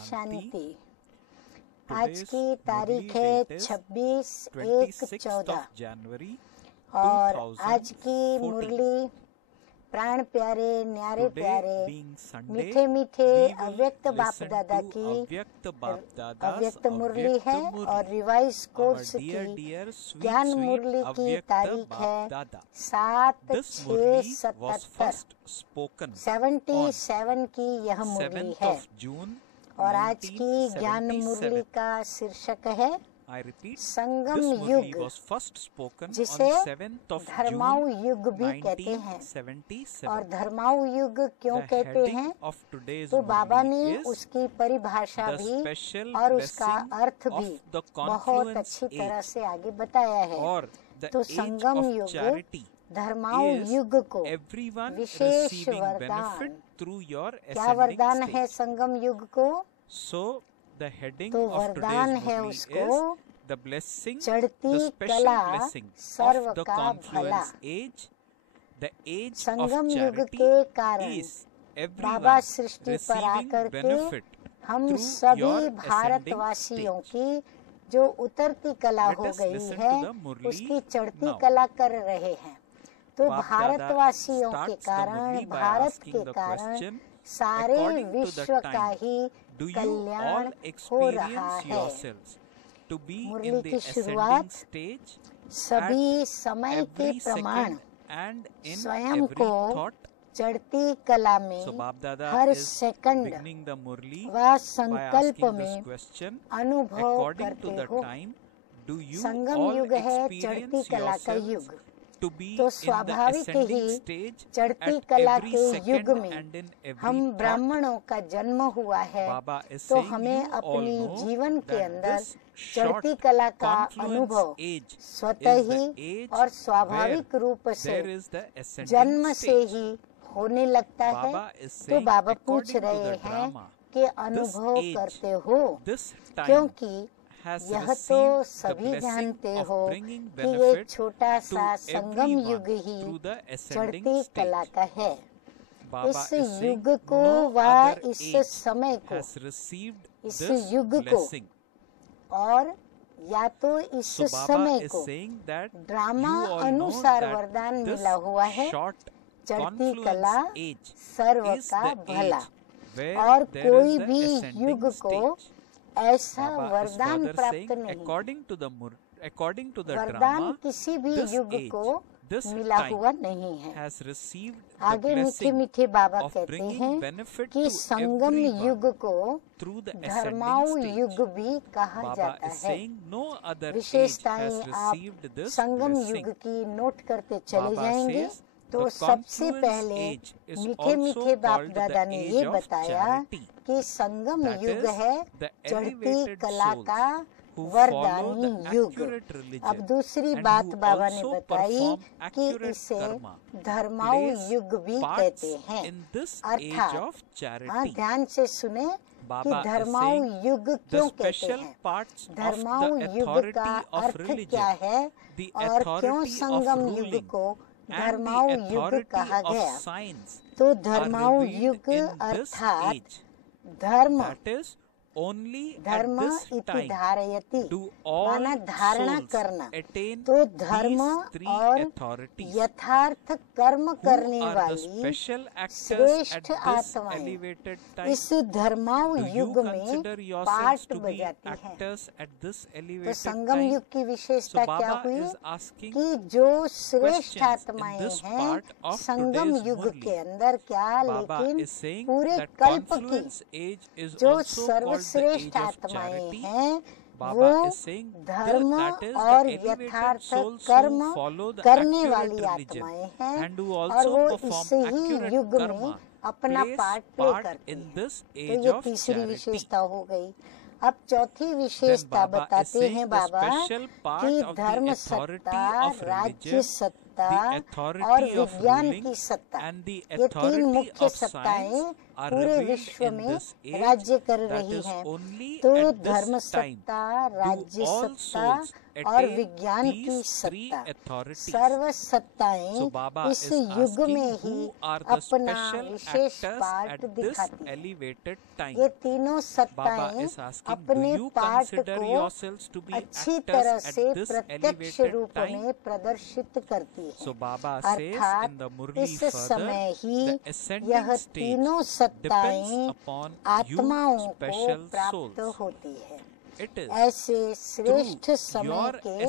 शांति। आज की तारीख है 26/1/14 जनवरी और आज की मुरली प्राण प्यारे न्यारे प्यारे मीठे मीठे अव्यक्त बाप दादा की अव्यक्त मुरली है और रिवाइज कोर्स की ज्ञान मुरली की तारीख है 7/6/77 की यह मुरली है और आज की ज्ञान मुरली का शीर्षक है संगम युग, जिसे धर्माऊ युग भी कहते हैं। और धर्माऊ युग क्यों कहते हैं, तो बाबा ने उसकी परिभाषा भी और उसका अर्थ भी बहुत अच्छी तरह से आगे बताया है। तो संगम युग धर्माऊ युग को विशेष वरदान, क्या वरदान है संगम युग को? तो वरदान है उसको चढ़ती कला सर्व का भला। संगम युग के कारण बाबा सृष्टि पर आकर के हम सभी भारतवासियों की जो उतरती कला हो गई है उसकी चढ़ती कला कर रहे हैं। तो भारतवासियों के कारण, भारत के कारण सारे विश्व का ही कल्याण हो रहा है। मुरली की शुरुआत सभी समय के प्रमाण स्वयं को चढ़ती कला में हर सेकंड व संकल्प में अनुभव करते हो। संगम युग है चढ़ती कला का युग। तो स्वाभाविक ही चढ़ती कला के युग में हम ब्राह्मणों का जन्म हुआ है, तो हमें अपनी जीवन के अंदर चढ़ती कला का अनुभव स्वतः ही और स्वाभाविक रूप से जन्म से ही होने लगता है। तो बाबा पूछ रहे हैं कि अनुभव करते हो, क्योंकि यह तो सभी जानते हो कि ये छोटा सा संगम युग ही चढ़ती कला का है। इस युग को व इस समय को, इस युग को और या तो इस समय को ड्रामा अनुसार वरदान मिला हुआ है चढ़ती कला सर्व का भला। और कोई भी युग को ऐसा वरदान प्राप्त नहीं। वरदान किसी भी युग को मिला हुआ नहीं है। आगे मीठे मीठे बाबा कहते हैं कि संगम युग को धर्माऊ युग भी कहा जाता है। विशेषताएं आप संगम युग की नोट करते चले जाएंगे। तो सबसे पहले मीठे मीठे बाप दादा ने ये बताया कि संगम युग है चढ़ती कला का वरदानी युग। अब दूसरी बात बाबा ने बताई कि इसे धर्माऊ युग भी कहते हैं। अर्थात ध्यान से सुने कि धर्माऊ युग क्यों कहते हैं, धर्माऊ युग का अर्थ क्या है और क्यों संगम युग को धर्माऊ युग कहा गया। तो धर्माऊ युग अर्थात धर्म इति धारयति माना धारणा करना। तो धर्म और यथार्थ कर्म करने वाली श्रेष्ठ आत्माएं इस धर्माऊ युग में पाठ बजाती हैं। तो संगम युग की विशेषता क्या हुई कि जो श्रेष्ठ आत्माएं हैं संगम युग के अंदर, क्या लेकिन पूरे कल्प की जो सर्वश्रेष्ठ आत्माएं हैं वो धर्म और यथार्थ कर्म करने वाली आत्माएं हैं और वो इस ही युग में अपना पार्ट प्ले करती हैं। तो ये तीसरी विशेषता हो गई। अब चौथी विशेषता बताते हैं बाबा कि धर्म सत्ता, राज्य सत्ता और विज्ञान की सत्ता, ये तीन मुख्य सत्ताएं पूरे विश्व में राज्य कर रही हैं। तो धर्म सत्ता, राज्य सत्ता और विज्ञान की सत्ता, सर्व सत्ताएं इस युग में ही अपना विशेष पार्ट दिखाती हैं। ये तीनों सत्ताएं अपने पार्ट को अच्छी तरह से प्रत्यक्ष रूप में प्रदर्शित करती हैं। अर्थात इस समय ही यह तीनों सत्ताएं आत्माओं को प्राप्त होती है। ऐसे श्रेष्ठ समय के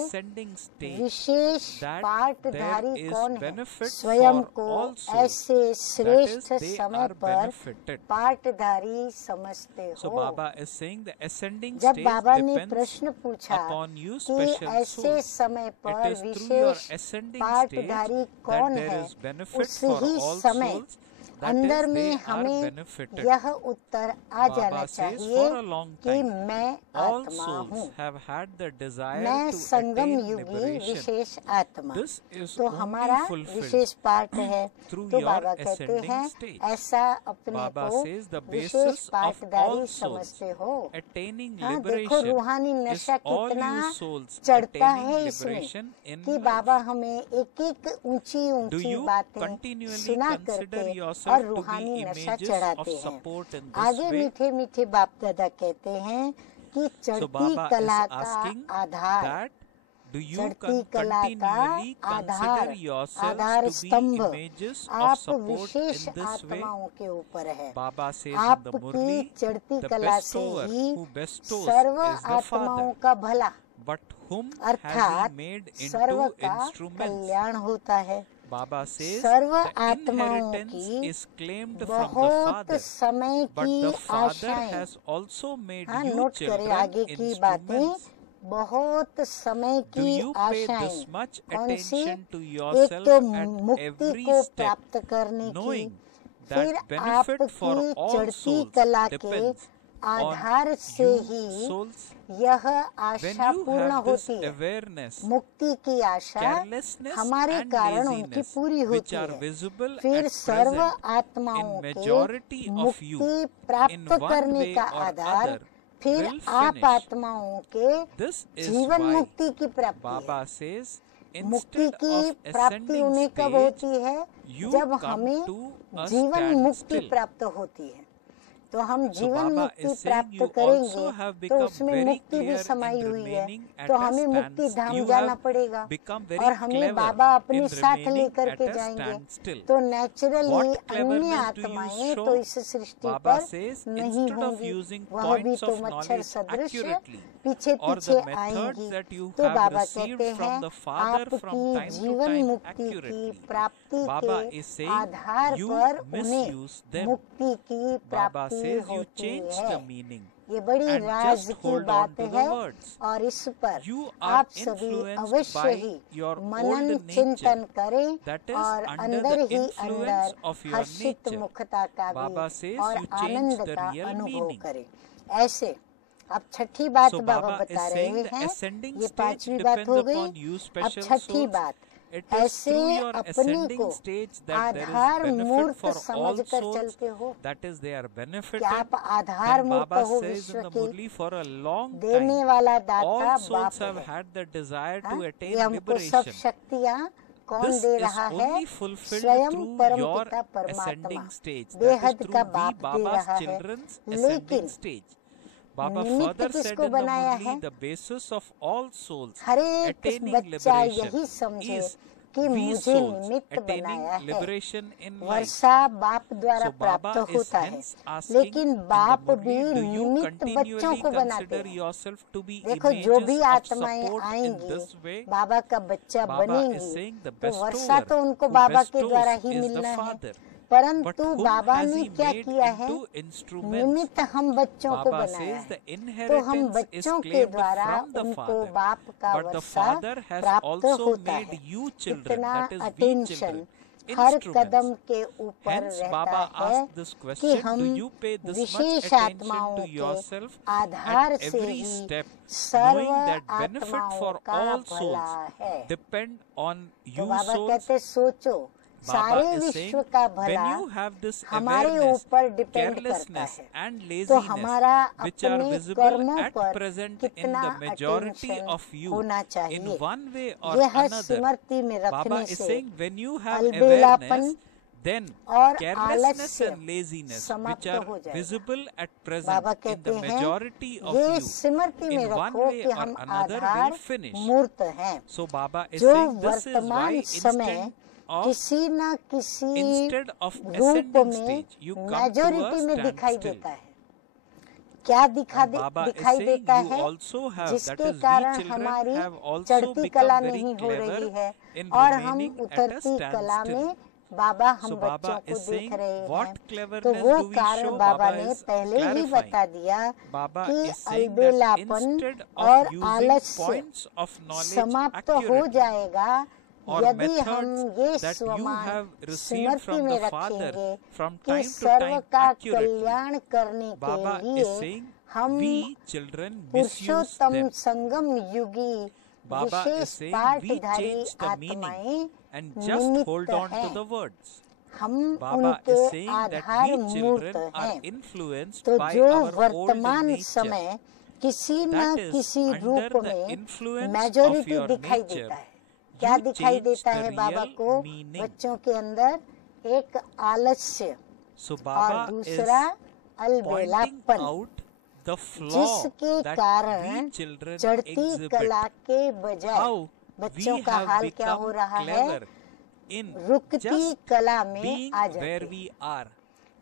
विशेष पार्टधारी कौन है? स्वयं को ऐसे श्रेष्ठ समय पर पार्टधारी समझते हो। जब बाबा ने प्रश्न पूछा कि ऐसे समय पर विशेष पार्टधारी कौन है, उस ही समय अंदर में हमें यह उत्तर आ जाना चाहिए कि मैं आत्मा हूँ, मैं संगम युगी विशेष आत्मा। तो हमारा विशेष पार्ट है। तो बाबा कहते हैं ऐसा अपने को विशेष पार्टधारी समझते हो। हाँ, देखो रूहानी नशा कितना चढ़ता है इसमें कि बाबा हमें एक एक ऊंची ऊंची बातें सुना करके और रूहानी नशा चढ़ाते हैं। आगे मीठे मीठे बाप दादा कहते हैं कि चढ़ती कला का आधार, चढ़ती कला का आधार स्तंभ आप विशेष आत्माओं के ऊपर है। आपकी चढ़ती कला से ही सर्व आत्माओं का भला अर्थात सर्व का कल्याण होता है। सर्व आत्माओं की बहुत समय की आशाएं, हाँ नोट करें आगे की बातें, बहुत समय की आशाएं कौन सी? एक तो मुक्ति को प्राप्त करने की, फिर आपकी चढ़ती कला के आधार से ही यह आशा पूर्ण होती है। मुक्ति की आशा हमारे कारण उनकी पूरी होती है। फिर सर्व आत्माओं के मुक्ति प्राप्त करने का आधार, फिर आप आत्माओं के जीवन मुक्ति की प्राप्ति। मुक्ति की प्राप्ति उन्हें कब होती है? जब हमें जीवन मुक्ति प्राप्त होती है। तो हम जीवन मुक्ति प्राप्त करेंगे तो उसमें मुक्ति भी समाई हुई है। तो हमें मुक्ति धाम जाना पड़ेगा और हमें बाबा अपने साथ लेकर के जाएंगे। तो नेचुरली अन्य आत्माएं तो इस सृष्टि पर नहीं होंगी, वह भी तो मच्छर सदृश पीछे पीछे आएंगी। तो बाबा कहते हैं आपकी जीवन मुक्ति की प्राप्ति के आधार पर उन्हें मुक्ति की प्राप्ति होती है। ये बड़ी राज की बात है और इस पर आप सभी अवश्य ही मनन चिंतन करें और अंदर ही अंदर हर्षित मुखता का भी और आनंद का अनुभव करें। ऐसे अब छठी बात बाबा बता रहे हैं, ये पांचवी बात हो गई। अब छठी बात, ऐसे अपने को आधार मूर्त समझ कर चलते हो। क्या आप आधार मूर्त हो विश्व के? देने वाला दाता बाप है। ये हमको सब शक्तियाँ कौन दे रहा है? स्वयं परम पिता परमात्मा बेहद का बाप दे रहा है। लेकिन निमित्त किसको बनाया है? हर एक बच्चा यही समझे कि मुझे निमित्त बनाया है। वर्षा बाप द्वारा प्राप्त होता है, लेकिन बाप भी निमित्त बच्चों को बनाते हैं। देखो जो भी आत्माएं आएंगी बाबा का बच्चा बनेंगी, तो वर्षा तो उनको बाबा के द्वारा ही मिलना है। परंतु बाबा ने क्या किया है? निमित्त हम बच्चों को बनाया है। तो हम बच्चों के द्वारा उनको बाप का वर्षा प्राप्त होता है। इतना अटेंशन हर कदम के ऊपर रहता है कि हम विशेष आत्माओं के आधार से ही सर्व आत्माओं का भला है। तो बाबा कहते सोचो सारे विश्व का भला हमारे ऊपर डिपेंड करता है, तो हमारा अपने कर्मों पर कितना अटेंशन होना चाहिए, यह स्मृति में रखने से अलबेलापन और आलस्य समाप्त हो जाएगा। बाबा कहते हैं ये स्मृति में रखो कि हम आधार मूर्त हैं, जो वर्तमान समय किसी न किसी रूप में मेजॉरिटी में दिखाई देता है। क्या दिखाई देता है? जिसके कारण हमारी चढ़ती कला नहीं हो रही है और हम उतरती कला में बाबा हम बच्चों को देख रहे हैं। तो वो कारण बाबा ने पहले ही बता दिया कि अलबेलापन और आलस्य समाप्त हो जाएगा यदि हम ये स्वमान स्मृति में रखेंगे कि सर्व का कल्याण करने के लिए हम पुरुषोत्तम संगम युगी विशेष पाठधारी आत्माएं निमित्त हैं, हम उनके आधार मूर्त हैं। तो जो वर्तमान समय किसी न किसी रूप में मेजॉरिटी दिखाई देता है, क्या दिखाई देता है बाबा को? बच्चों के अंदर एक आलस्य और दूसरा अलबेलापन, जिसके कारण चढ़ती कला के बजाय बच्चों का हाल क्या हो रहा है? रुकती कला में आ जाते हैं।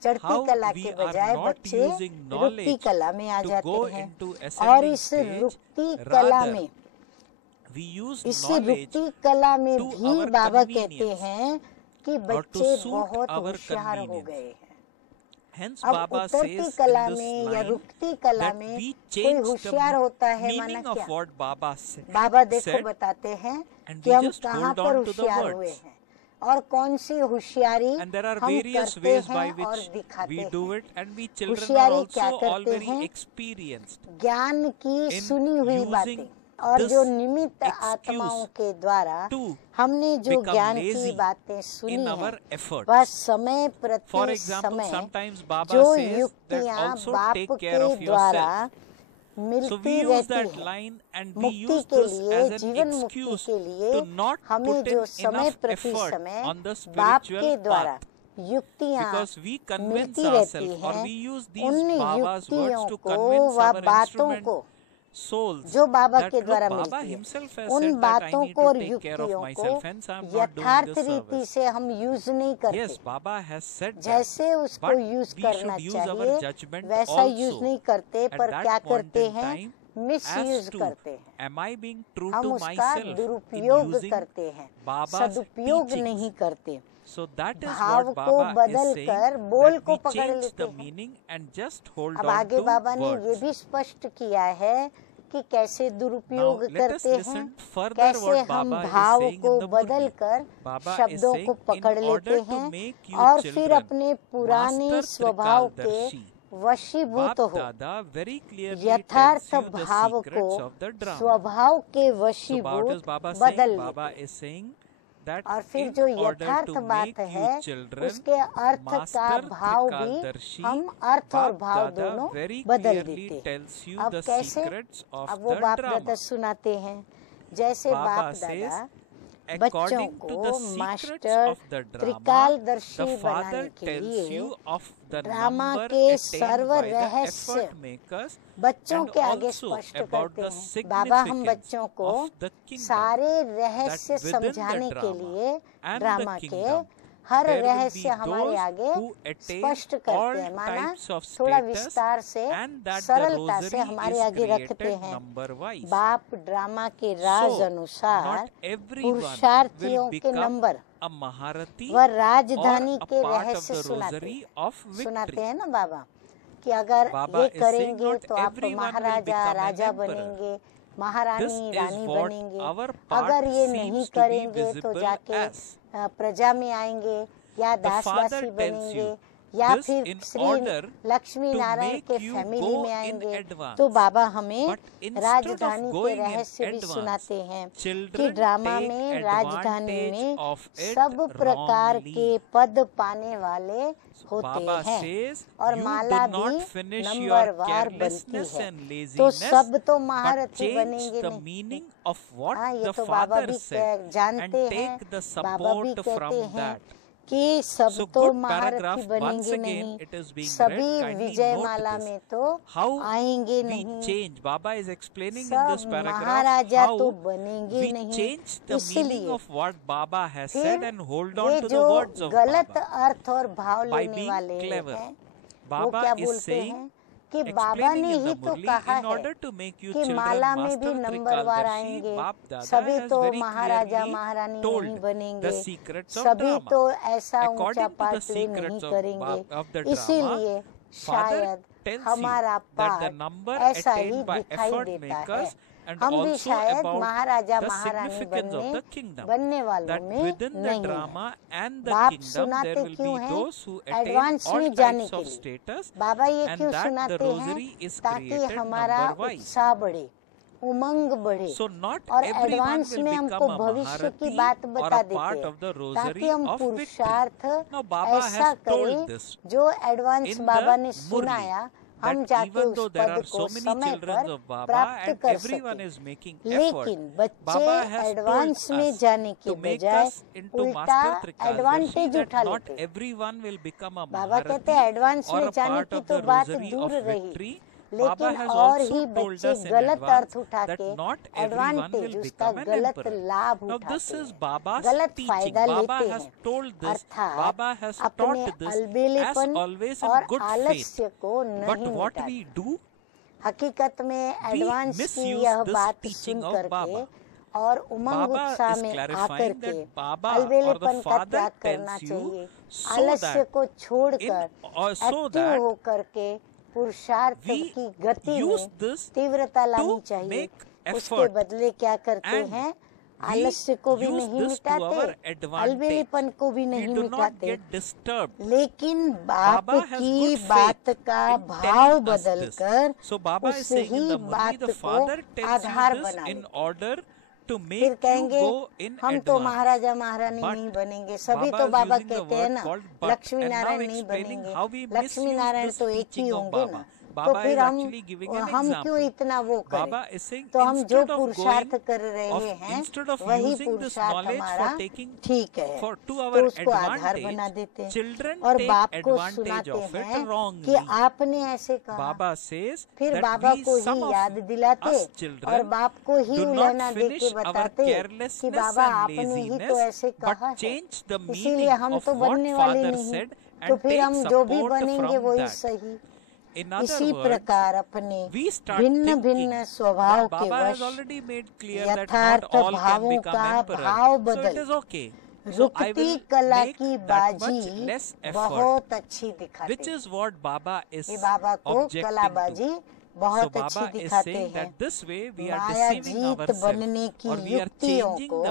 चढ़ती कला के बजाय बच्चे रुकती कला में आ जाते हैं और इस रुकती कला में भी बाबा कहते हैं कि बच्चे बहुत होशियार हो गए हैं। अब उतरती कला में या रुकती कला में कोई होशियार होता है माना क्या? बाबा देखो बताते हैं कि हम कहाँ पर होशियार हुए हैं और कौन सी होशियारी हम करते हैं और दिखाते हैं। होशियारी क्या करते हैं? ज्ञान की सुनी हुई बातें और जो निमित्त आत्माओं के द्वारा हमने जो ज्ञान की बातें सुनी है, वह समय प्रति समय जो युक्तियाँ बाप के द्वारा मिलती रहती है मुक्ति के लिए, जीवन मुक्ति के लिए, हमें जो समय प्रति समय बाप के द्वारा युक्तियाँ मिलती रहती हैं, उन युक्तियों को व बातों को जो बाबा के द्वारा मिलती है, उन बातों को और युक्तियों को यथार्थ रीति से हम यूज नहीं करते। जैसे उसको यूज करना चाहिए वैसा यूज नहीं करते, पर क्या करते हैं? मिस यूज करते हैं। हम उसका दुरुपयोग करते हैं, सदुपयोग नहीं करते। भाव को बदल कर बोल को पकड़ लेते हैं। अब आगे बाबा ने ये भी स्पष्ट किया है कि कैसे दुरुपयोग करते हैं, कैसे हम भाव को बदल कर शब्दों को पकड़ लेते हैं और फिर अपने पुराने स्वभाव के वशीभूत हो। यथार्थ भाव को स्वभाव के वशीभूत बदल लेते, और फिर जो यथार्थ बात है उसके अर्थ का भाव भी हम अर्थ और भाव दोनों बदल देते। अब कैसे? अब वो बाप दादा सुनाते हैं, जैसे बाप दादा बच्चों को मास्टर त्रिकालदर्शी बनाने के लिए ड्रामा के सर्व रहस्य बच्चों के आगे स्पष्ट करते हैं। बाबा हम बच्चों को सारे रहस्य समझाने के लिए ड्रामा के हर रहस्य हमारे आगे स्पष्ट करते हैं, माना थोड़ा विस्तार से सरलता से हमारे आगे रखते हैं। बाप ड्रामा के राज अनुसार पुरुषार्थियों के नंबर व राजधानी के रहस्य सुनाते हैं ना बाबा, कि अगर ये करेंगे तो आप महाराजा राजा बनेंगे, महारानी रानी बनेंगे, अगर ये नहीं करेंगे तो जाके प्रजा में आएंगे या दासदासी बनेंगे या फिर श्री लक्ष्मी नारायण के फैमिली में आएंगे तो बाबा हमें राजधानी के रहस्य भी सुनाते हैं कि ड्रामा में राजधानी में सब प्रकार के पद पाने वाले होते हैं और माला भी नंबरवार बनती है। तो सब तो महारथी बनेंगे नहीं। हाँ, ये तो बाबा भी जानते हैं, बाबा भी कहते हैं कि सब तो महारथी बनेंगे नहीं, सभी विजय माला में तो आएंगे नहीं, सब महाराजा तो बनेंगे नहीं। इसलिए ये जो गलत अर्थ और भाव लेने वाले हैं वो क्या बोलते हैं कि बाबा ने ही तो कहा है कि माला में भी नंबरवार आएंगे, सभी तो महाराजा महारानी नहीं बनेंगे, सभी तो ऐसा ऊंचा पार्ट प्ले नहीं करेंगे। इसीलिए शायद हमारा पार्ट ऐसा ही दिखाई देता है। हम भी शायद महाराजा महारानी बनने वालों में नहीं हैं। बाप सुनाते क्यों हैं? एडवांस में जाने के लिए। बाबा ये क्यों सुनाते हैं? ताकि हमारा उत्साह बढ़े, उमंग बढ़े और एडवांस में हमको भविष्य की बात बता देते हैं ताकि हम पुरुषार्थ ऐसा करें जो एडवांस बाबा ने सुनाया, हम जाके उस पद को समय पर प्राप्त कर सकें। लेकिन बच्चे एडवांस में जाने के बजाय उल्टा एडवांटेज उठा लेते हैं। बाबा कहते हैं एडवांस में जाने की तो बात दूर रही, लेकिन और ही बच्चे गलत अर्थ उठा के एडवांटेज, उसका गलत लाभ उठा के गलत फायदा लेते हैं, अर्थात अपने अलबेलेपन और आलस्य को नहीं मिटाते। हकीकत में एडवांस की यह बात सुन करके और उमंग उत्साह में आकर के अलबेलेपन का त्याग करना चाहिए, आलस्य को छोड़कर एक्टिव होकर के पुरुषार्थ की गति में तीव्रता लानी चाहिए। उसके बदले क्या करते हैं? आलस्य को भी नहीं मिटाते, अलबेलेपन को भी नहीं मिटाते, लेकिन बाप की बात का भाव बदलकर उस ही बात को आधार बना। फिर कहेंगे हम तो महाराजा महारानी नहीं बनेंगे, सभी तो बाबा कहते हैं ना लक्ष्मी नारायण नहीं बनेंगे, लक्ष्मी नारायण तो एक ही होंगे ना, तो फिर हम क्यों इतना वो करें? तो हम जो पुरुषार्थ कर रहे हैं वही पुरुषार्थ हमारा ठीक है, तो उसको आधार बना देते हैं और बाप को सुनाते हैं कि आपने ऐसे कहा। फिर बाबा को ही याद दिलाते और बाप को ही उलहना देके बताते कि बाबा आपने ही तो ऐसे कहा है, इसीलिए हम तो बनने वाले नहीं, तो फिर हम जो भी बनेंगे वही सही। इसी प्रकार अपने भिन्न भिन्न स्वभाव के वश यथार्थ भावों का भाव बदल रुकती कला की बाजी बहुत अच्छी दिखाते हैं। ये बाबा को कलाबाजी बहुत अच्छी दिखाते हैं। माया जीत बनने की युक्तियों को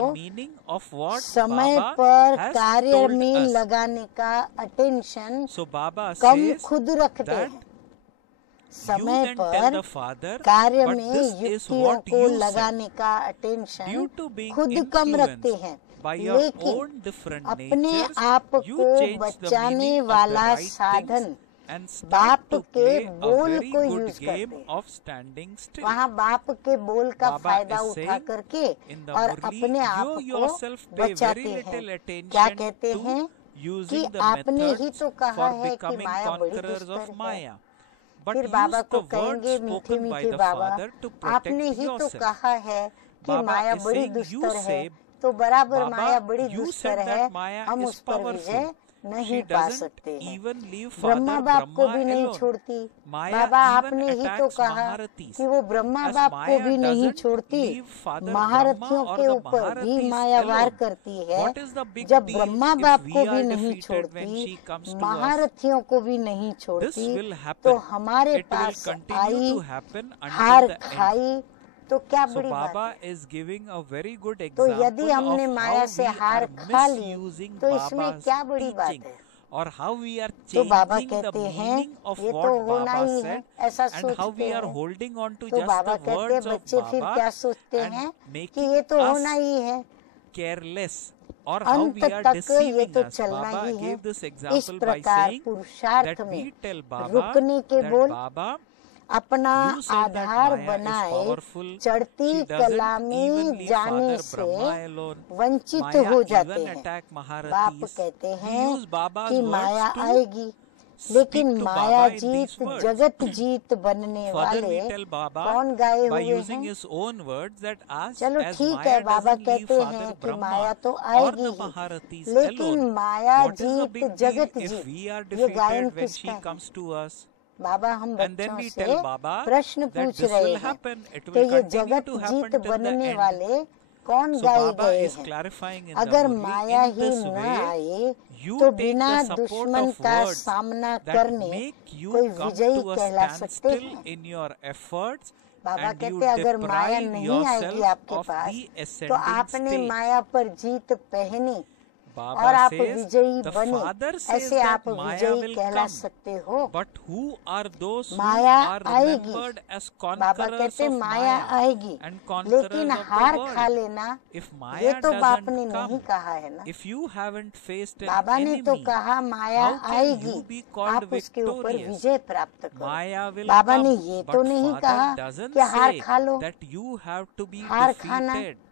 समय पर कार्य में लगाने का अटेंशन कम खुद रखते हैं। समय पर कार्य में युक्तियों को लगाने का अटेंशन खुद कम रखते हैं, लेकिन अपने आप को बचाने वाला साधन बाप के बोल को यूज करते। वहाँ बाप के बोल का फायदा उठा करके और अपने आप को बचाते हैं। क्या कहते हैं कि आपने ही तो कहा है कि माया बड़ी दुष्कर है। फिर बाबा को कहेंगे मीठे मीठे बाबा आपने ही तो कहा है कि माया बड़ी दुष्कर है, तो बराबर माया बड़ी दुष्कर है, हम उस पर विजय नहीं पा सकते हैं। ब्रह्मा बाप को भी नहीं छोड़ती, बाबा आपने ही तो कहा कि वो ब्रह्मा बाप को भी नहीं छोड़ती, महारथियों के ऊपर भी माया वार करती है। जब ब्रह्मा बाप को भी नहीं छोड़ती, महारथियों को भी नहीं छोड़ती, तो हमारे पास आई हार खाई तो क्या बड़ी बात है। तो यदि हमने माया से हार खा ली तो इसमें क्या बड़ी बात है। or how we are तो बाबा changing the कहते हैं meaning of ये तो what होना Baba ही है, said, ऐसा and how सोचते we are हैं। holding on to तो just बाबा the कहते हैं words of बच्चे फिर क्या Baba सोचते and हैं कि making ये तो होना us ही है, careless, or how अंत we are तक ये deceiving तो us. चलना Baba ही है। gave this इस example by प्रकार saying पुरुषार्थ that में we tell Baba रुकने के that बोल Baba, अपना you said that Aadhaar Maya is बनाए powerful. चढ़ती She कला doesn't में even leave जाने Father से Brahma alone. वंचित Maya हो जाते even हैं। attack बाप Maharathis. कहते We हैं use Baba's कि words माया to आएगी, speak लेकिन to Maya Baba in Jeet these words. जगत जीत बनने Further, वाले we tell Baba कौन गाए by हुए using हैं? his own words that चलो as ठीक Maya है, बाबा doesn't leave कहते Father हैं कि Brahma माया तो or आएगी the ही, Maharathis लेकिन alone, Maya what is the Jeet big deal जगत if जीत, we are ये गायन defeated when किसका she है? comes to us? बाबा हम And then बच्चों we से tell Baba प्रश्न that पूछ this रहे will हैं happen, it कि will ये continue जगत to happen Jeet till the बनने end. वाले कौन So गाए Baba गए is हैं? clarifying in the अगर Murli Maya in he this न way, आए you तो take बिना the support दुश्मन of का words सामना that करने make you कोई come विजयी to a कहला सकते standstill हैं। in your efforts, Baba and you कहते अगर माया deprive नहीं आएगी yourself आपके of पास the तो ascending आपने state. माया पर जीत पहनी और Baba आप says, विजयी the बने, Father says ऐसे that आप Maya विजयी will कहला come. सकते हो। But who are those who Maya are आएगी, remembered as बाबा conquerors कहते of माया Maya आएगी, and conquerors लेकिन of the हार खा world? लेना If ये Maya तो बाप ने doesn't नहीं come, कहा है ना। if you haven't faced an बाबा ने तो enemy, कहा माया how can आएगी, you be called आप उसके ऊपर victorious? विजय प्राप्त करो। Maya will बाबा ने come, ये but तो नहीं कहा Father doesn't कि हार say खा लो, that you have to be हार खाना। defeated.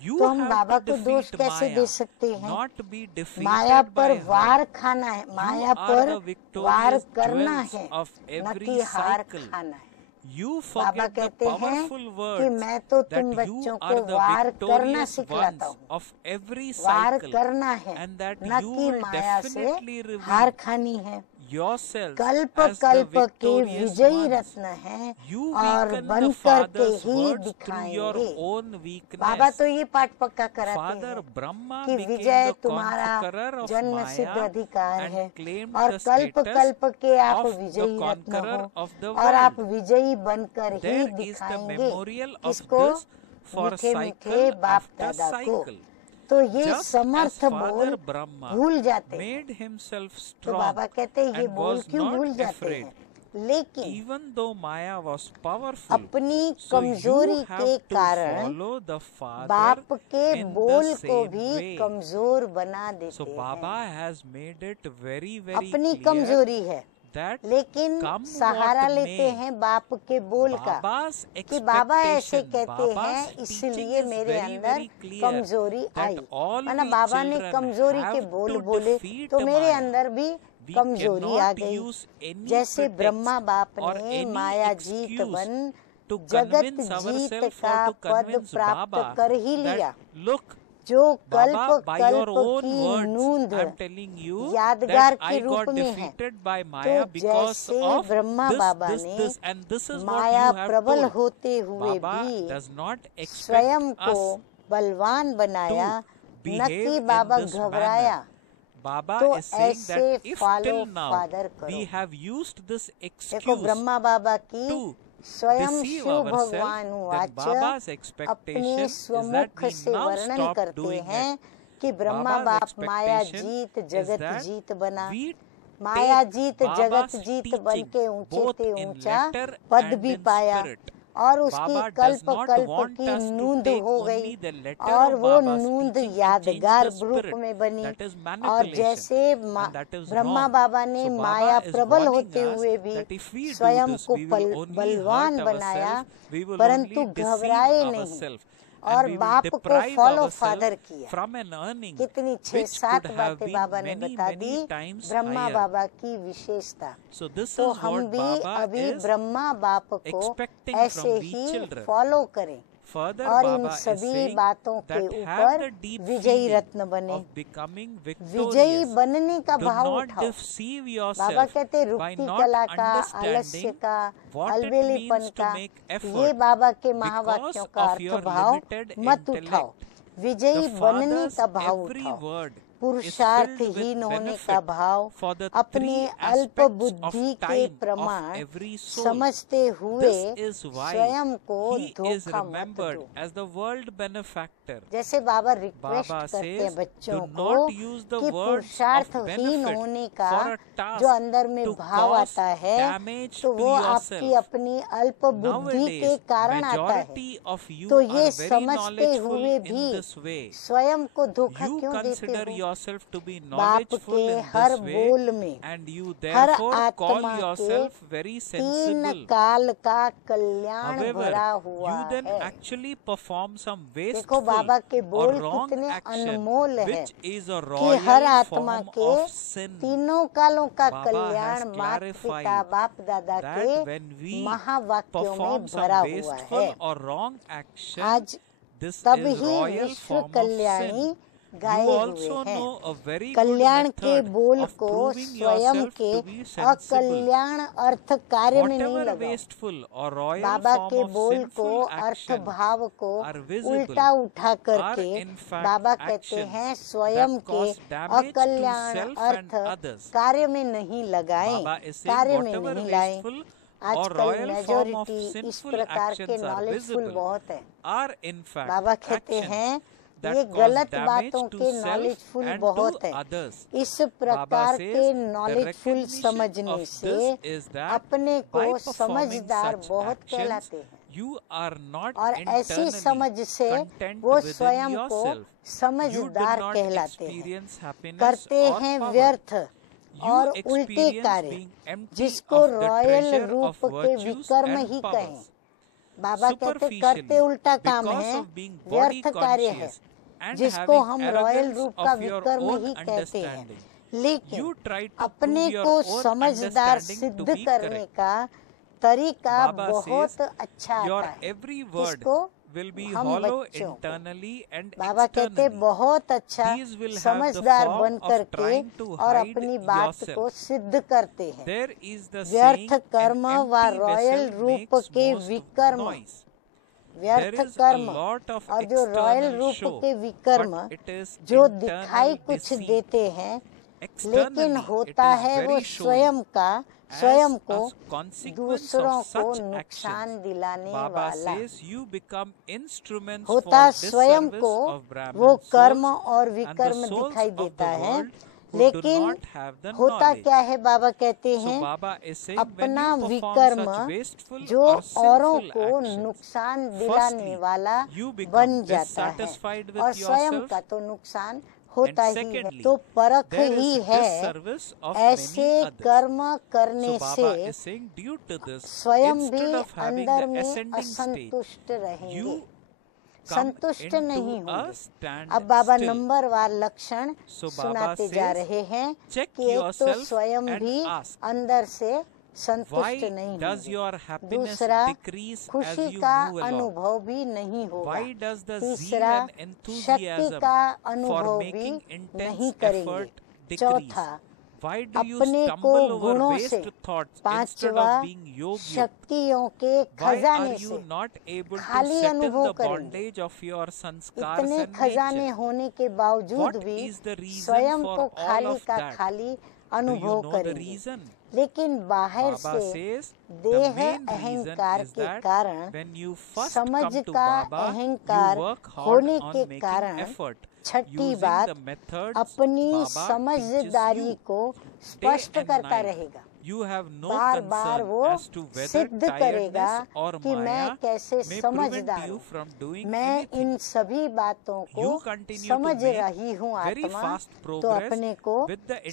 You तो हम have बाबा to को दोष defeat कैसे Maya, दे सकते हैं? not be defeated माया पर by her. वार खाना है, माया You are पर the वार victorious करना jewels है, of न every कि हार cycle. खाना है। You बाबा forget the कहते हैं powerful कि words मैं तो तुम that you बच्चों are को the वार करना victorious सिखलाता ones हूँ, of every वार cycle, करना है, and that न you कि will माया से definitely हार reveal खानी है। yourselves कल्प as the कल्प के victorious विजयी ones. रत्न हैं You और weaken बन the करके Father's he words through your दिखाएंगे। own बाबा weakness. तो ये पाठ पक्का कराते Father हैं Brahma कि became विजय the तुम्हारा conqueror of जन्म सिद्ध Maya अधिकार है and claimed और the कल्प status कल्प के आप of the विजयी रत्न conqueror हो of the और आप world. विजयी बनकर ही There is the दिखाएंगे। memorial of किसको? this for मीठे मीठे cycle बाप after दादा को। cycle. तो ये Just as समर्थ बोल Father Brahma भूल जाते हैं। made himself तो strong बाबा कहते हैं ये and बोल was क्यों भूल not जाते afraid, हैं, लेकिन even though Maya was powerful, अपनी so कमजोरी you के have to कारण follow the Father बाप के in बोल the को same भी way. कमजोर बना So देते हैं। Baba has made it very, very अपनी clear कमजोरी है, that लेकिन come सहारा what लेते may, हैं बाप के बोल का Baba's कि बाबा ऐसे expectation, कहते Baba's हैं teaching इसलिए is मेरे very, अंदर very clear कमजोरी आई। that all माना we बाबा ने children कमजोरी के have बोल to बोले defeat तो मेरे Maya. अंदर भी We कमजोरी आ cannot गई। use any जैसे ब्रह्मा pretext बाप or ने any माया जीत excuse बन to जगत convince जीत ourselves का or to पद convince प्राप्त Baba कर ही लिया। that look, जो कल्प Baba, by your कल्प own की words, नूंद I'm telling you यादगार that के I रूप got में है। defeated by Maya तो because जैसे of ब्रह्मा बाबा this, ने and this is what Maya you have प्रबल told. होते हुए Baba भी does not स्वयं expect को us बलवान बनाया, to न behave कि in बाबा this घबराया। manner. Baba तो is saying ऐसे that if follow till now father करो। we have used this देखो excuse ब्रह्मा बाबा की to स्वयं deceive शिव ourselves, भगवान then वाच Baba's अपने expectation is that स्वमुख we से now वर्णन stop करते doing हैं it. कि ब्रह्मा Baba's बाप माया expectation जीत is जगत that जीत बना, we Maya take Jeet Baba's जगत जीत बन teaching के ऊंचे both से in ऊंचा letter पद and भी in पाया spirit. और उसकी Baba does कल्प not कल्प want की us to नूंद take हो only गई the letter और of वो Baba's नूंद teaching and change यादगार the रूप spirit. में बनी। That is और manipulation, जैसे and that is Brahma wrong. बाबा ने So माया Baba is प्रबल warning होते us हुए भी that if we do स्वयं this, को we will only बलवान hurt बनाया, ourselves, we will परंतु only deceive घबराए नहीं ourselves, और and we will बाप को deprive फॉलो फादर ourselves किया। from an earning कितनी which 6-7 could have बातें been बाबा ने many, बता many दी times ब्रह्मा higher. बाबा की विशेषता। So this तो is हम what भी Baba अभी is ब्रह्मा बाप को expecting ऐसे from the he children. Follow करें Further, और इन Baba is सभी saying बातों के that have ऊपर the deep विजयी feeling रत्न बने। of becoming विजयी victorious. बनने का Do भाव not उठाओ। deceive बाबा yourself कहते by रुकती not कला का, आलस्य understanding का, what it अलबेलीपन means to का, make ये effort बाबा के because महावाक्यों का of अर्थ your भाव limited मत उठाओ। intellect. विजयी The बनने Father's का भाव every उठाओ। word पुरुषार्थहीन होने का भाव अपने अल्प बुद्धि के प्रमाण समझते हुए स्वयं को धोखा मत दो। जैसे बाबा रिक्वेस्ट करते हैं बच्चों को कि पुरुषार्थहीन होने का जो अंदर में भाव आता है तो वो आपकी अपनी अल्प बुद्धि के कारण आता है। तो ये समझते हुए भी स्वयं को धोखा क्यों देते हो? बाप के हर बोल में हर आत्मा के 3 काल का कल्याण भरा हुआ है। देखो बाबा के बोल कितने अनमोल है कि हर आत्मा के 3 कालों का कल्याण माता पिता बाप दादा के महावाक्यों में भरा हुआ है। आज तब ही विश्व कल्याणी गाए हुए हैं। कल्याण के बोल को स्वयं के अकल्याण अर्थ कार्य में नहीं लगाओ। बाबा के बोल को अर्थ भाव को उल्टा उठा करके बाबा कहते हैं स्वयं के अकल्याण अर्थ कार्य में नहीं लगाएं, कार्य में नहीं लाएं। आजकल मेजॉरिटी इस प्रकार के नॉलेजफुल बहुत है। बाबा कहते हैं ये गलत बातों के नॉलेजफुल बहुत है। इस प्रकार के नॉलेजफुल समझने से अपने को समझदार बहुत कहलाते हैं और ऐसी समझ से वो स्वयं को समझदार कहलाते हैं। करते हैं व्यर्थ और उल्टे कार्य जिसको रॉयल रूप के विकर्म ही कहें। बाबा कहते करते उल्टा काम है, व्यर्थ कार्य है जिसको हम रॉयल रूप का विकर्म ही कहते हैं। लेकिन अपने को समझदार सिद्ध करने का तरीका बहुत अच्छा आता है। इसको हम बच्चों बाबा कहते बहुत अच्छा समझदार बन करके और अपनी बात को सिद्ध करते हैं। व्यर्थ कर्म व रॉयल रूप के विकर्म, व्यर्थ कर्म और जो रॉयल रूप के विकर्म जो दिखाई कुछ देते हैं लेकिन होता है वो स्वयं को दूसरों को नुकसान दिलाने वाला होता। स्वयं को वो कर्म और विकर्म दिखाई देता है लेकिन होता क्या है? बाबा कहते हैं अपना विकर्म जो औरों को नुकसान दिलाने वाला बन जाता है और स्वयं का तो नुकसान होता ही है। तो परख ही है ऐसे कर्म करने से स्वयं भी अंदर में असंतुष्ट रहेंगे, संतुष्ट नहीं होंगे। अब बाबा नंबरवार लक्षण सुनाते जा रहे हैं कि एक तो स्वयं भी अंदर से संतुष्ट नहीं होंगे, दूसरा खुशी का अनुभव भी नहीं होगा, तीसरा शक्ति का अनुभव भी नहीं करेंगे, चौथा अपने को गुणों से, पांचवा शक्तियों के खजाने से खाली अनुभव करेंगे। इतने खजाने होने के बावजूद भी स्वयं को खाली का खाली अनुभव करेंगे। लेकिन बाहर से देह अहंकार के कारण, समझ का अहंकार होने के कारण, छठी बात अपनी समझदारी को स्पष्ट करता रहेगा। बार बार वो सिद्ध करेगा कि मैं कैसे समझदार हूँ, मैं इन सभी बातों को समझ रही हूँ आत्मा। तो अपने को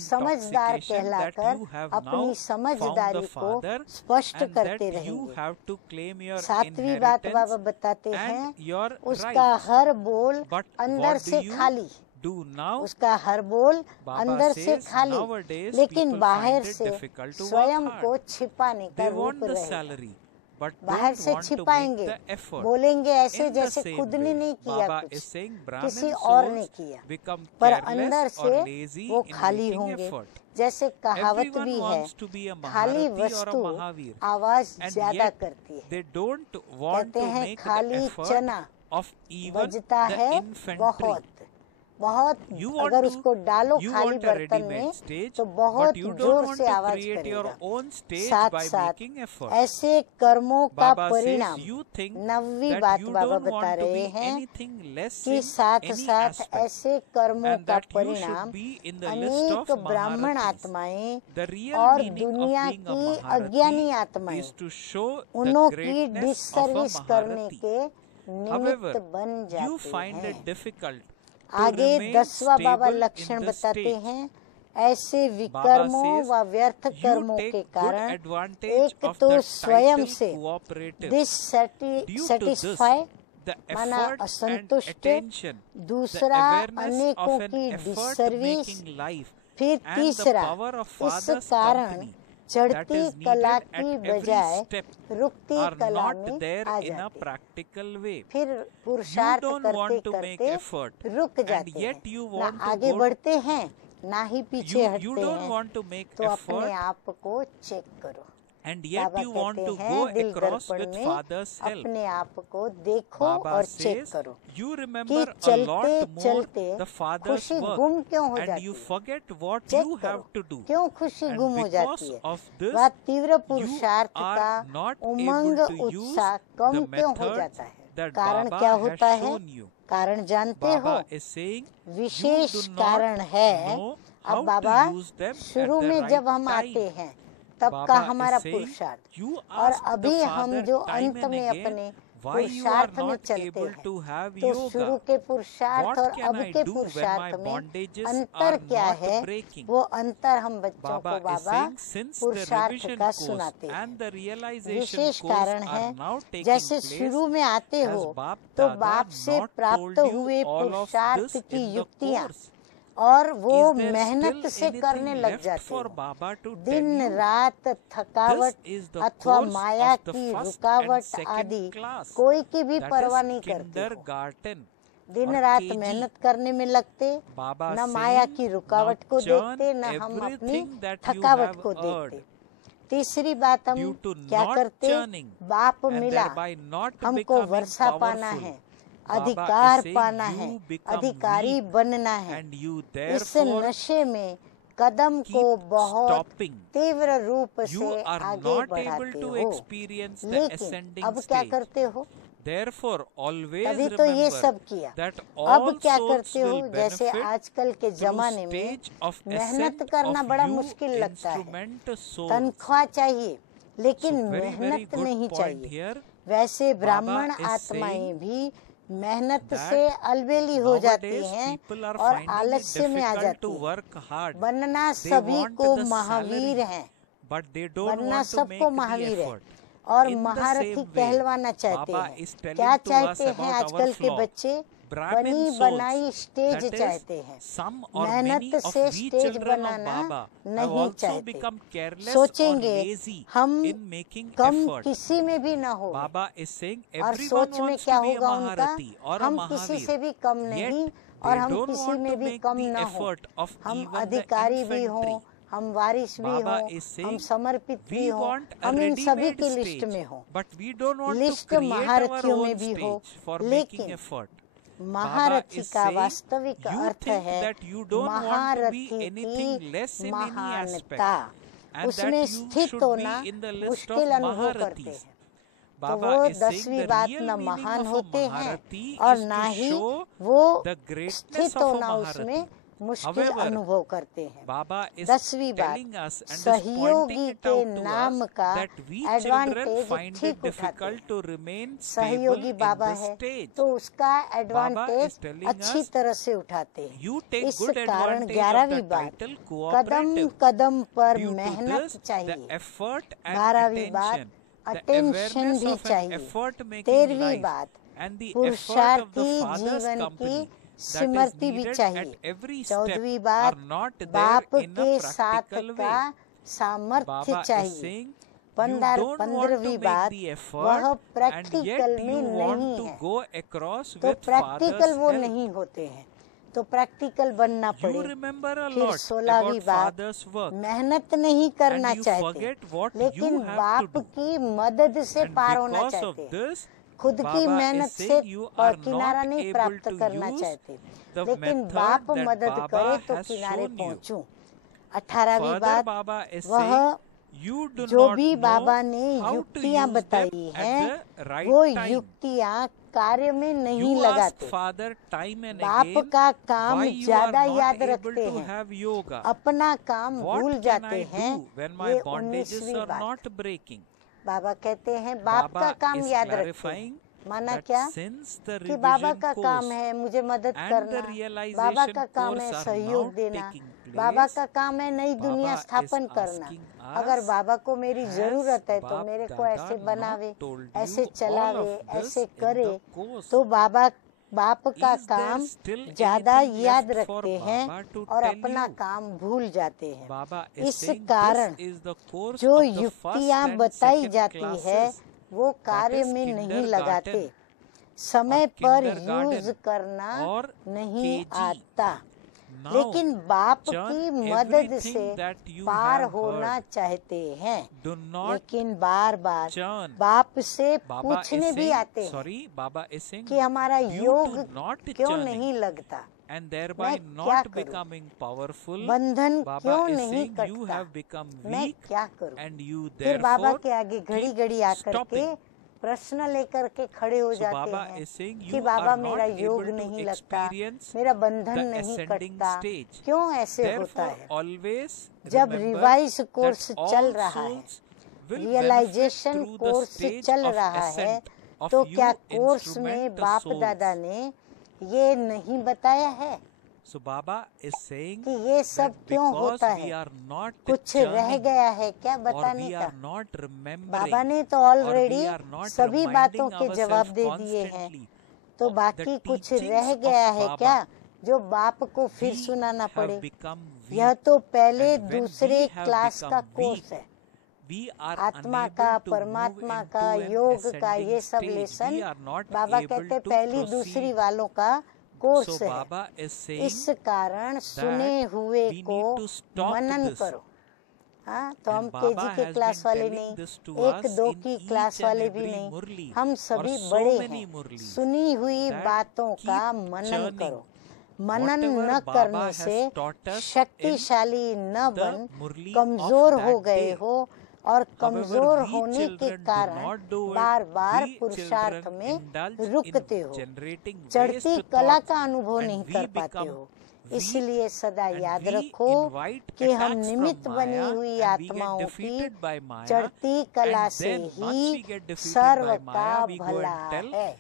समझदार कहलाकर अपनी समझदारी को स्पष्ट करते रहेंगे। सातवीं बात बाबा बताते हैं उसका हर बोल अंदर से खाली, उसका हर बोल अंदर से खाली लेकिन बाहर से स्वयं को छिपाने का रूप रहेगा। बाहर से छिपाएंगे, बोलेंगे ऐसे जैसे खुद ने नहीं किया, कुछ किसी और ने किया, पर अंदर से वो खाली होंगे। जैसे कहावत भी है, खाली वस्तु आवाज ज्यादा करती है। कहते हैं खाली चना बजता है बहुत, बहुत You want अगर to- उसको डालो you खाली want a बर्तन ready-made में stage, तो but बहुत you don't जोर want से to आवाज create your करेगा। own stage साथ by साथ making effort. ऐसे कर्मों का Baba परिणाम, says you think Navi that बात you बाबा don't बता want to रहे be हैं anything less कि in साथ any साथ aspect, ऐसे कर्मों and का that you परिणाम should be in the list अनेक of ब्राह्मण Maharathis. आत्माएं The real और meaning of दुनिया being a की अज्ञानी Maharathi आत्माएं is to show the उन्हों की greatness of a डिससर्विस करने Maharathi. के निमित्त However, बन you जाते find हैं। it difficult to आगे remain 10वां बाबा stable लक्षण in the बताते stage. हैं, ऐसे Baba विकर्मों says व व्यर्थ you कर्मों take के good कारण advantage एक of तो the स्वयं title से cooperative. Due to this, satisfy the माना effort and असंतुष्ट, attention, the दूसरा awareness अनेकों of an की effort डिससर्विस, making life, फिर and the तीसरा power of इस Father's कारण company that चढ़ती is कला needed की at every बजाय step रुकती are कला not में there आ in a जाते, practical way. फिर You पुरुषार्थ don't करते want to make करते effort, रुक and जाते yet हैं, you ना want to आगे go. बढ़ते हैं ना ही पीछे You हटते don't हैं। want to make तो अपने effort, आप को चेक करो। and yet Baba you want कहते to हैं go दिल across दर्पण with में Father's help. अपने आप को देखो Baba और चेक says करो you कि remember a चलते lot more चलते the Father's खुशी work, गुम क्यों हो and जाती you है। forget what चेक you करो have to do. क्यों खुशी And गुम हो because जाती है। of this, वह तीव्र you पुरुषार्थ का are not Umang able to use उत्साह कम the क्यों हो methods जाता है। that कारण Baba क्या has होता है, shown you. कारण जानते हो, Baba is saying you wishes do not कारण है। know अब how Baba to use them शुरू at the में right जब हम time. आते हैं तब Baba का is हमारा saying, पुरुषार्थ, you और ask the अभी हम Father जो time अंत and में again, अपने why you are पुरुषार्थ में not चलते able हैं, to have तो शुरू yoga? के पुरुषार्थ What और can अब I के do when my पुरुषार्थ में bondages अंतर are क्या not है, breaking? वो अंतर हम बच्चों Baba को is Baba saying, since the पुरुषार्थ revision का course सुनाते हैं। and the realization wishes course कारण है, are now taking जैसे place, शुरू में आते has हो Bap तो Dada बाप से not प्राप्त told you हुए all of पुरुषार्थ this की in the युक्तियाँ course? और वो Is there मेहनत still से करने anything लग left जाते for हो। Baba to tell दिन you? रात थकावट This is the अथवा course माया of the की first रुकावट and second आदि class, कोई की भी that परवाह is नहीं करते हो। kindergarten दिन or रात KG. मेहनत करने में लगते, Baba न माया saying, की now रुकावट को churn देखते, न हम अपनी everything that you थकावट have को earned. देखते। तीसरी बात हम Due to क्या not करते, churning बाप and मिला, thereby not हमको becoming वर्षा पाना powerful, है, Baba अधिकार is saying पाना you है, become अधिकारी weak बनना है। and you इस therefore नशे में कदम को keep बहुत stopping. तीव्र रूप You से are आगे not able बढ़ाते to हो। experience the लेकिन ascending अब क्या stage. करते हो, Therefore, always तभी तो ये remember सब किया। that अब all क्या souls करते हो, will जैसे benefit आजकल के through जमाने में stage of मेहनत ascent करना of बड़ा you मुश्किल लगता है, instrument souls. तनख्वाह चाहिए लेकिन So very मेहनत good नहीं point चाहिए। here. वैसे ब्राह्मण is आत्माएं saying भी मेहनत that से अलबेली हो जाती Nowadays, हैं people are और finding it आलस्य में आ difficult to जाती हैं। work hard. बनना They सभी want को the महावीर salary, हैं, but they don't बनना want to make सबको the महावीर है effort. और In the महारथी same way, कहलवाना चाहते Baba हैं। is telling क्या to us चाहते हैं about our आजकल के flaw. बच्चे, Brahmin बनी souls, बनाई स्टेज that is, चाहते हैं। some or मेहनत many of से we stage children of banana Baba have नहीं also चाहते। become careless सोचेंगे or lazy हम in making कम effort. किसी में भी न हो, Baba is saying और everyone सोच में wants क्या to be a होगा उनका, Maharathi or a हम किसी से Mahavir. भी कम नहीं Yet और they हम don't किसी want में to भी make कम the न हो। effort of हम even the अधिकारी भी infantry. हों, हम वारिस भी Baba हों, is हम saying समर्पित भी we हों, want a हम इन सभी ready-made की लिस्ट stage, में हों। but we don't want to list create our महारथियों में own भी हो, stage for लेकिन making effort. Baba महारथी is का saying वास्तविक you अर्थ think है that you don't want to be महारथी anything की less in any aspect, महानता, and उसमें that you स्थित should होना be in the list मुश्किल of अनुभव करते Maharathis. हैं। तो Baba वो is saying 10वीं the बात real न meaning महान of a होते हैं Maharathi और is ना to ही show वो the greatness स्थित of a होना उसमें Maharathi. मुश्किल However, अनुभव करते हैं। Baba is 10वीं telling बात, us and is सहयोगी pointing it के out to नाम us का that we children advantage find ठीक it उठाते difficult हैं। to remain stable सहयोगी in बाबा the है stage. तो उसका Baba एडवांटेज is telling अच्छी us तरह से उठाते हैं। you take इस good कारण advantage of 11वीं the बात, title कदम cooperative. कदम पर Due to मेहनत this, the चाहिए। effort and 12वीं बात, attention, the अटेंशन awareness भी of an चाहिए। effort making 13वीं life, बात, and the effort of the पुरुषार्थी Father's जीवन की company that is स्मृति भी needed चाहिए। at every step 14वीं are बात, not there बाप in के a साथ practical का way. सामर्थ्य Baba is चाहिए। saying you 15वीं don't want बात, to make the वह effort and प्रैक्टिकल yet में you नहीं want to है, go across तो with प्रैक्टिकल Father's वो help. नहीं होते हैं, तो प्रैक्टिकल बनना You पड़े। remember a फिर lot 16वीं about बात, Father's work मेहनत नहीं करना and you चाहते, forget what लेकिन you have बाप to do. की मदद से And पार होना because of चाहते हैं। this, खुद की Baba मेहनत is saying से you are किनारा not नहीं able प्राप्त to करना use चाहते, the लेकिन method बाप that मदद Baba करे तो has किनारे shown you. पहुंचूं। 18वीं Further, बात, Baba is वह saying you do जो not भी know बाबा ने how to युक्तियां use them बताई at हैं, the right वो time. युक्तियां कार्य में नहीं You ask लगाते। Father time and बाप again का काम why you are ज्यादा not याद able रखते to हैं, have yoga. अपना काम भूल What can जाते I हैं। do when my ये bondages 19वीं are बात। not breaking? बाबा कहते हैं बाप का Baba काम is याद रखते clarifying हैं। माना that क्या since the कि बाबा revision का काम course है मुझे मदद and करना, the बाबा realization का काम है course are सहयोग now देना, taking बाबा place, का काम है नई दुनिया Baba is स्थापन करना। asking अगर us, बाबा को मेरी has जरूरत है तो Bap मेरे को Dada ऐसे not बनावे, told ऐसे you all चलावे, of this ऐसे in करे, the course? तो बाप का Is there काम still ज्यादा anything याद left for रखते हैं Baba to और tell अपना you? काम भूल जाते हैं। Baba is इस saying कारण this is the course जो of the first युक्तियां and बताई second जाती है classes, वो that कार्य is में नहीं kindergarten लगाते, समय or पर kindergarten यूज करना or नहीं KG. आता, Now, लेकिन बाप churn की मदद everything से that you पार have होना heard. चाहते हैं, Do not लेकिन बार बार churn. बाप से Baba पूछने is भी saying, आते हैं sorry, Baba is saying, कि हमारा due योग to not क्यों churning नहीं लगता, and thereby मैं क्या not करूं? becoming powerful, बंधन Baba क्यों is नहीं saying you कटता, have become मैं weak क्या करूं? and you फिर बाबा therefore के आगे घड़ी keep घड़ी आकर के stopping. प्रश्न लेकर के खड़े हो So जाते Baba हैं is saying कि you बाबा are मेरा not योग able to नहीं लगता, experience मेरा बंधन the नहीं ascending कटता, stage. क्यों ऐसे होता Therefore, है? always जब remember revise that course all चल रहा है, souls will benefit realization through the course stage चल of रहा है, ascent of तो you क्या कोर्स में instrument बाप souls. दादा ने ये नहीं बताया है So Baba is saying कि ये that सब क्यों because होता we है, are not कुछ रह churning गया है क्या or बताने we का? are not remembering बाबा ने तो or already we are not सभी बातों reminding के जवाब ourselves दे दिए हैं, constantly तो of बाकी the कुछ teachings रह of गया है Baba, क्या जो बाप को फिर we सुनाना have पड़े? become यह weak. तो पहले And when दूसरे we have क्लास का become कोर्स weak, है, we are आत्मा unable का, to move परमात्मा into का, an योग का, ascending ये सब stage. Lesson We are not Baba able कहते to पहली दूसरी proceed. वालों का So कोर्स है। Baba is saying इस कारण सुने हुए we को need to stop Manan this. करो। हाँ, तो And हम Baba केजी के has क्लास been वाले telling नहीं, this to एक us दो in की each क्लास and वाले भी every नहीं, murli हम or सभी so बड़े many हैं। murlis सुनी हुई that बातों का keep मनन churning. करो। मनन Whatever न Baba करने has से taught us शक्तिशाली न the बन murli कमजोर of हो that गए day. हो, और However, कमजोर we होने के children do कारण not do it. Bar bar We पुरुषार्थ children में indulge रुकते in हो, generating चढ़ती waste कला thoughts का अनुभव and नहीं we कर पाते become हो। weak इसलिए सदा and याद we रखो invite कि हम attacks निमित्त from बनी Maya हुई and we get आत्माओं की defeated by Maya, चढ़ती कला and से then once he we get defeated serve by का Maya we go भला and tell है।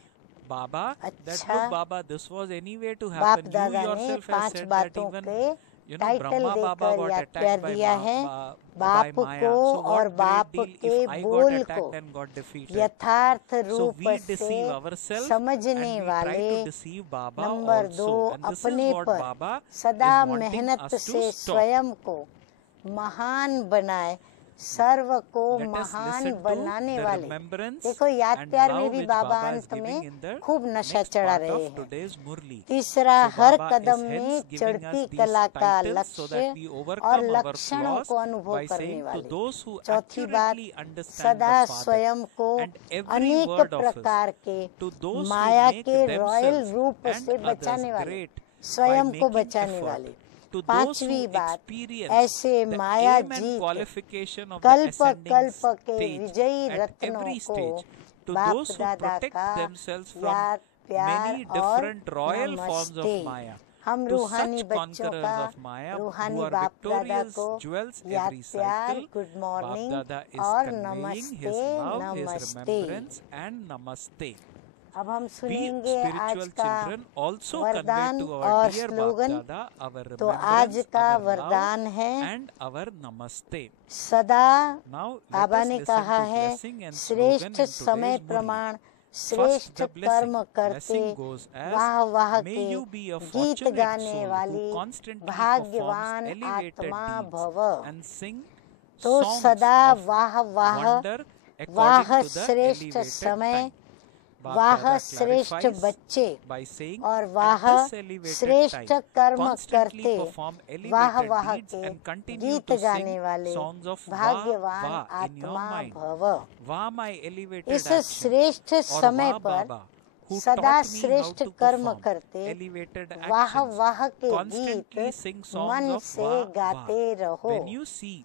Baba that अच्छा, look Baba this was anyway to बाप happen. You दादा ने yourself have 5 said that बातों even के टाइटल Brahma Baba देकर got याद कर attacked by दिया है, by बाप Maya. को So और what बाप great deal के if I got बोल को attacked and got defeated. यथार्थ So रूप we से deceive ourselves समझने and we वाले। try to deceive Baba number 2, also. And this is अपने what पर Baba सदा is wanting मेहनत us to से stop. स्वयं को महान बनाए, सर्व को Let us महान listen to बनाने the वाले। remembrance देखो याद and प्यार love में भी which बाबा Baba is अंत giving में in the खूब नशा next चढ़ा part रहे of हैं। today's Murli. तीसरा, So her Baba Kadam is में hence giving चढ़ती us these कला का titles so that लक्ष्य we और overcome our लक्षणों flaws को अनुभव by करने saying to वाले। those who चौथी बात, accurately understand सदा the Father स्वयं को and every अनेक word of His, प्रकार के to those Maya who make के रॉयल themselves रूप and से others बचाने वाले, great by स्वयं को making बचाने effort. वाले। To those पांचवी who बात, experience ऐसे the Maya aim and Jeet qualification of the कल्प ascending कल्प के stage विजयी at रत्नों every को stage, to बाप those who दादा protect का themselves from याद प्यार many और different royal forms नमस्ते। of Maya, हम to रूहानी such बच्चों conquerors का, of Maya रूहानी who are बाप दादा victorious को jewels याद every प्यार, cycle, good Bap morning Dada is और conveying his नमस्ते love, his नमस्ते। remembrance and namaste. अब हम We सुनेंगे आज spiritual का children also वरदान convey to और our dear Bap slogan. Dada our तो आज remembrance, का our love वरदान है, and our namaste. सदा Now let बाबा us ने listen कहा to है, blessing and slogan श्रेष्ठ in समय today's Murli. प्रमाण First, श्रेष्ठ the कर्म blessing. करते Blessing goes as, वाह वाह may के you be a गीत fortunate गाने soul वाली who constantly भाग्यवान performs elevated आत्मा deeds भव। and sing तो songs सदा of वाह वाह wonder वाह according to the श्रेष्ठ elevated समय time. Bap वाह Dada श्रेष्ठ clarifies बच्चे by saying, और "At वाह this elevated श्रेष्ठ time, कर्म constantly करते perform वाह elevated वाह deeds के and continue गीत to गाने sing वाले songs of Va, भाग्यवान Va in your आत्मा mind. भव। Va my elevated इस actions, श्रेष्ठ और समय Va पर Baba, who सदा taught me how श्रेष्ठ to कर्म perform करते elevated वाह actions. वाह के Constantly गीत sing songs मन of से Va, गाते Va. रहो। When you see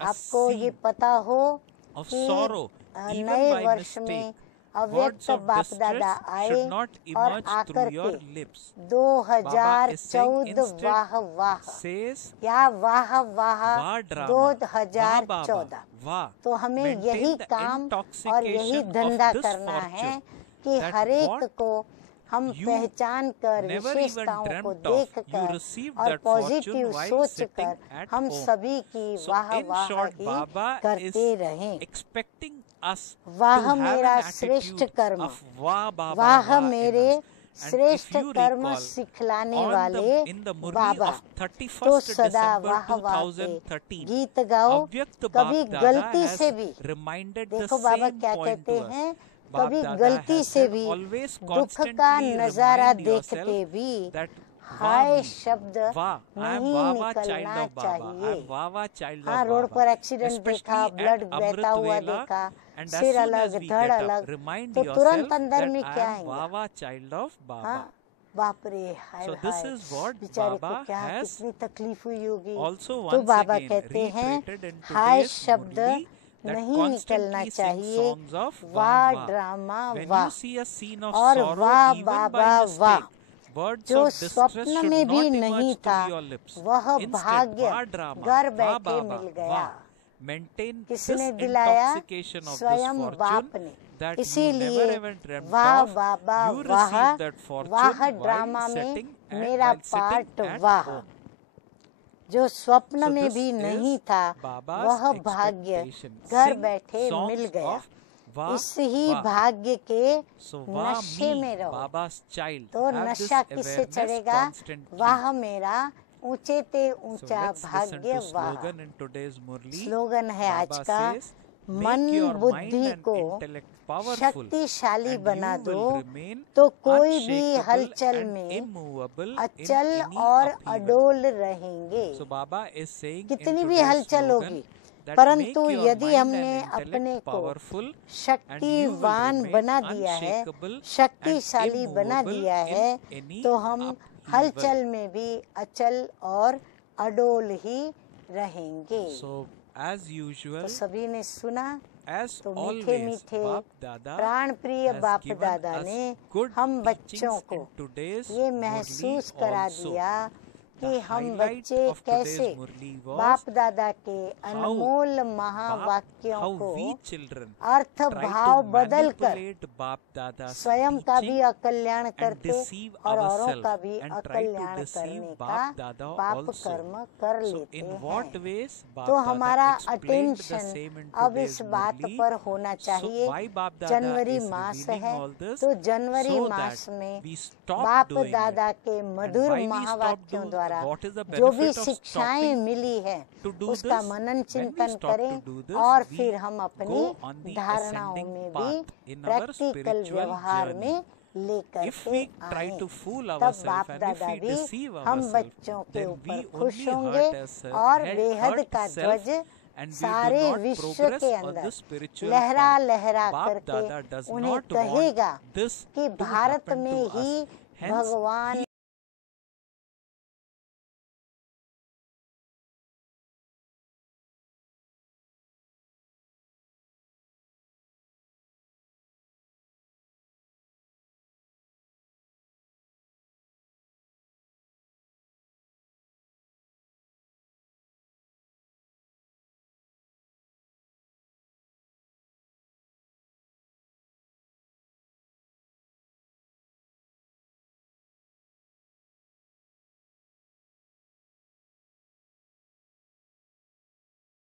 a आपको ये scene पता हो of कि sorrow, even नए by वर्ष में mistake, अव्यक्त words of बाप दादा distress आए should not और emerge आकर through your के lips. 2014 instead, वाह वाह Says या वाह वाह Va drama, Va 2014। Baba, Va. तो हमें Maintain यही the काम और यही intoxication धंधा of this करना है fortune, कि that हरेक what को हम you पहचान कर never even विशेषताओं को dreamt of, देख you कर received और that fortune पॉजिटिव while सोच sitting कर at हम home. सभी की So वाह in वाह short, ही Baba is करते रहें। expecting us to वाह have मेरा an श्रेष्ठ attitude कर्म, of Va Baba वाह Va in मेरे us. And श्रेष्ठ if you कर्म recall, सिखलाने in वाले the Murli बाबा of तो 31st सदा December वाह वाह के 2013, गीत गाओ। Avyakt कभी Bap Dada गलती has से भी reminded the देखो बाबा same क्या point कहते to us. हैं, Bap कभी Dada गलती has से said, भी always दुख का constantly नजारा remind देखते yourself भी that हाय Va me, शब्द Va, I am नहीं Vava child निकलना of Baba. I am चाहिए। Vava child हाँ, of रोड Baba. पर एक्सीडेंट देखा, Especially ब्लड at बहता Amrit हुआ Vela, देखा, and as सिर soon अलग as we धड़ get up, अलग, remind तो yourself तुरंत अंदर that में I क्या am आएगा? Vava child of Baba. हाँ, बाप रे, हाय So this hi, is what बेचारे को Baba क्या has कितनी तकलीफ हुई होगी। also तो once बाबा again कहते हैं reiterated in हाय today's शब्द Murli that नहीं निकलना constantly sing चाहिए, songs of वाह Va. ड्रामा When वाह, you see a scene of और sorrow वाह even बाबा by वाह, mistake, words जो of distress स्वप्न should में भी not नहीं emerge था through your lips. वह Instead, भाग्य Va drama, घर Va बैठे Baba, मिल गया। Va. Maintain this किसने दिलाया? intoxication of this स्वयं fortune बाप ने। that you इसीलिए never even dreamt वाह of. बाबा You वाह, received that fortune वाह while ड्रामा में sitting मेरा while sitting पार्ट at वाह, home. जो स्वप्न So में this भी is नहीं था Baba's वह भाग्य expectation. घर Sing बैठे songs मिल गया। of Va, इस ही Va. भाग्य के So Va नशे me, में रहो। Baba's child, तो have this नशा किससे awareness चढ़ेगा? constantly. वाह मेरा ऊंचे ते So ऊंचा let's listen भाग्य to वाह। slogan in today's Murli. Slogan है आज Baba का, says, मन make your बुद्धि mind and को intellect powerful शक्तिशाली and बना you दो, will remain तो कोई भी unshakable हलचल and में immovable in अचल any और upheaval. अडोल रहेंगे। So Baba is saying in कितनी भी today's हलचल slogan होगी, that परंतु make your यदि mind हमने and intellect अपने को powerful and you will शक्तिवान remain बना दिया है, unshakable शक्तिशाली and बना immovable दिया in है, any तो हम upheaval. हलचल में भी अचल और अडोल ही रहेंगे। So as usual, तो सभी ने सुना, as तो मीठे always, मीठे Bap Dada प्राण प्रिय has बाप given दादा us ने good हम बच्चों teachings को in today's ये Murli महसूस करा also. दिया कि The हम highlight बच्चे of today's कैसे Murli was बाप दादा के how अनमोल महावाक्यों how को we children अर्थ try भाव to बदल कर manipulate Bap Dada's स्वयं का भी teaching अकल्याण and करते deceive और औरों ourselves का भी and try to अकल्याण deceive करने Bap का Dada पाप also. कर्म कर So लेते in what हैं। ways Bap तो Dada हमारा explained the attention same in अब today's इस बात Murli. पर होना So चाहिए। why Bap Dada January is mass revealing है, all this? तो जनवरी So मास that में we stop बाप doing दादा it. के And Madhur why we stop महावाक्यों do, द्वारा what is the जो भी benefit of शिक्षाएं stopping मिली है to do उसका this? मनन When we चिंतन stop करें to do this, और we फिर हम अपनी go on the धारणाओं ascending में path भी in our प्रैक्टिकल spiritual व्यवहार journey. में लेकर If के we try आए, to fool तब ourselves बाप and if दादा we भी deceive हम ourselves, बच्चों के then ऊपर we खुश only होंगे hurt और us, बेहद hurt का self, ध्वज and we do सारे not विश्व progress के on the अंदर spiritual लहरा path. लहरा Bap करके Dada does उन्हें not कहेगा want this कि to भारत happen में to ही us. Hence, भगवान he